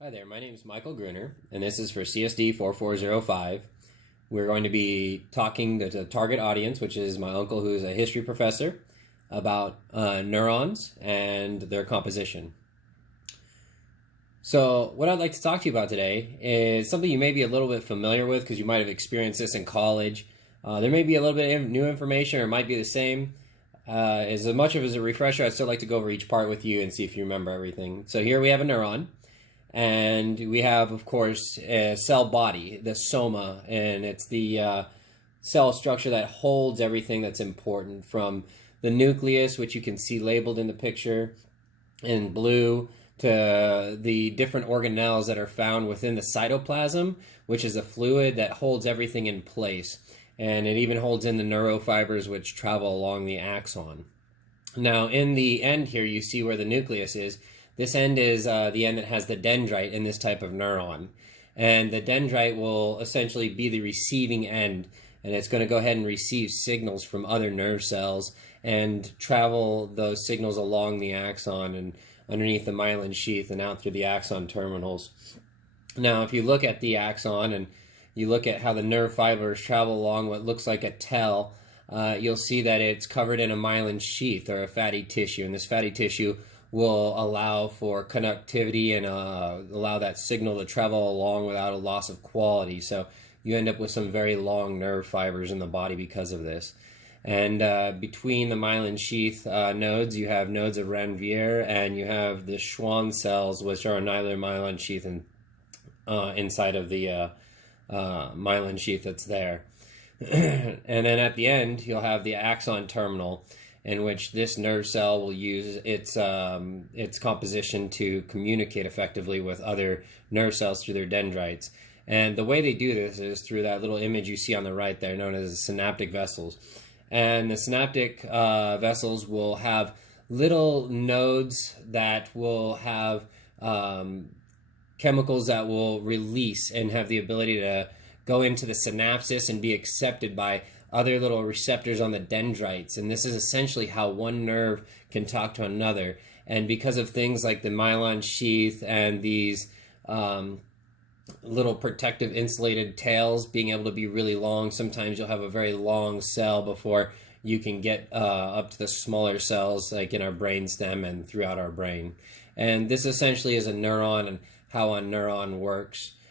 Hi there, my name is Michael Gruner, and this is for CSD4405. We're going to be talking to the target audience, which is my uncle who's a history professor, about neurons and their composition. So what I'd like to talk to you about today is something you may be a little bit familiar with because you might have experienced this in college. There may be a little bit of new information or it might be the same. As much of it as a refresher, I'd still like to go over each part with you and see if you remember everything. So here we have a neuron. And we have, of course, a cell body, the soma, and it's the cell structure that holds everything that's important, from the nucleus, which you can see labeled in the picture in blue, to the different organelles that are found within the cytoplasm, which is a fluid that holds everything in place. And it even holds in the neurofibers which travel along the axon. Now, in the end here, you see where the nucleus is. This end is the end that has the dendrite in this type of neuron. And the dendrite will essentially be the receiving end, and it's going to go ahead and receive signals from other nerve cells and travel those signals along the axon and underneath the myelin sheath and out through the axon terminals. Now, if you look at the axon and you look at how the nerve fibers travel along what looks like a tail, you'll see that it's covered in a myelin sheath or a fatty tissue, and this fatty tissue will allow for conductivity and allow that signal to travel along without a loss of quality. So you end up with some very long nerve fibers in the body because of this. And between the myelin sheath nodes, you have nodes of Ranvier, and you have the Schwann cells, which are another myelin sheath inside of the myelin sheath that's there. And then at the end, you'll have the axon terminal, in which this nerve cell will use its composition to communicate effectively with other nerve cells through their dendrites. And the way they do this is through that little image you see on the right there, known as synaptic vessels. And the synaptic vessels will have little nodes that will have chemicals that will release and have the ability to go into the synapses and be accepted by other little receptors on the dendrites. And this is essentially how one nerve can talk to another. And because of things like the myelin sheath and these little protective insulated tails being able to be really long, sometimes you'll have a very long cell before you can get up to the smaller cells like in our brainstem and throughout our brain. And this essentially is a neuron and how a neuron works.